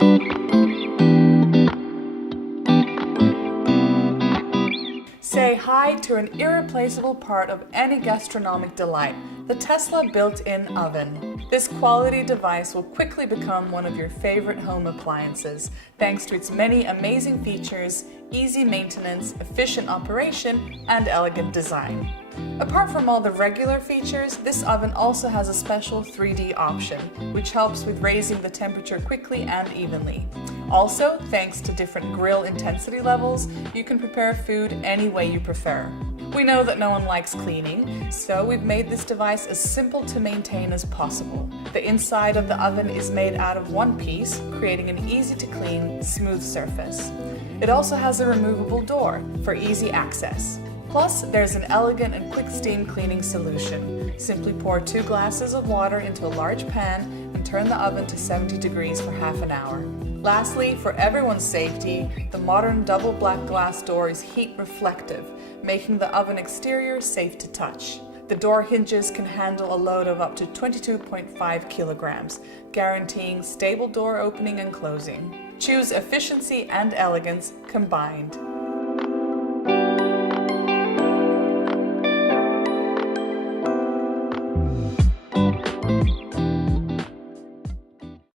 Say hi to an irreplaceable part of any gastronomic delight, the Tesla built-in oven. This quality device will quickly become one of your favorite home appliances, thanks to its many amazing features, easy maintenance, efficient operation, and elegant design. Apart from all the regular features, this oven also has a special 3D option, which helps with raising the temperature quickly and evenly. Also, thanks to different grill intensity levels, you can prepare food any way you prefer. We know that no one likes cleaning, so we've made this device as simple to maintain as possible. The inside of the oven is made out of one piece, creating an easy-to-clean, smooth surface. It also has a removable door for easy access. Plus, there's an elegant and quick steam cleaning solution. Simply pour 2 glasses of water into a large pan and turn the oven to 70 degrees for half an hour. Lastly, for everyone's safety, the modern double black glass door is heat reflective, making the oven exterior safe to touch. The door hinges can handle a load of up to 22.5 kilograms, guaranteeing stable door opening and closing. Choose efficiency and elegance combined.